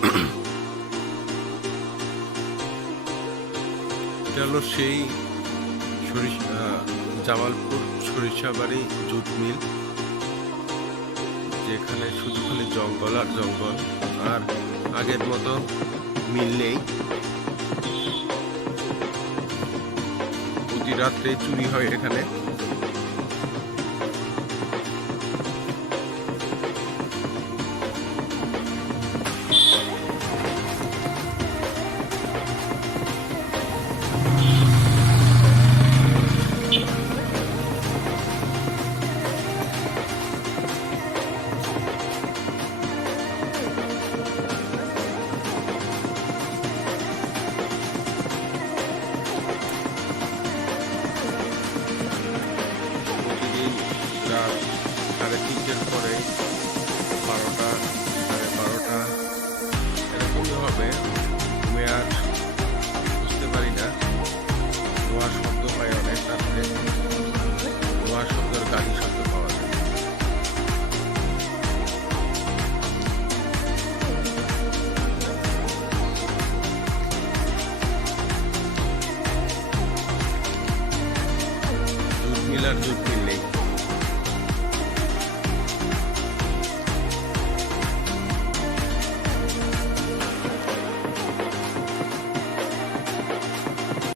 এটা হলো সেই সরিষা জামালপুর সরিষাবাড়ি জুট মিল, যেখানে শুধু খালি জঙ্গল আর জঙ্গল, আর আগের মতো মিল নেই। প্রতি রাত্রে চুরি হয় এখানে। তিনটের পরে বারোটা, সাড়ে বারোটা এরকমই হবে। ঘুমে আর বুঝতে পারি না। ধোয়ার শব্দ পাই অনেক রাত্রে। ধোয়ার শব্দের গাড়ি শব্দ পাওয়া যায়। দুধ মিল আর দুধ মিল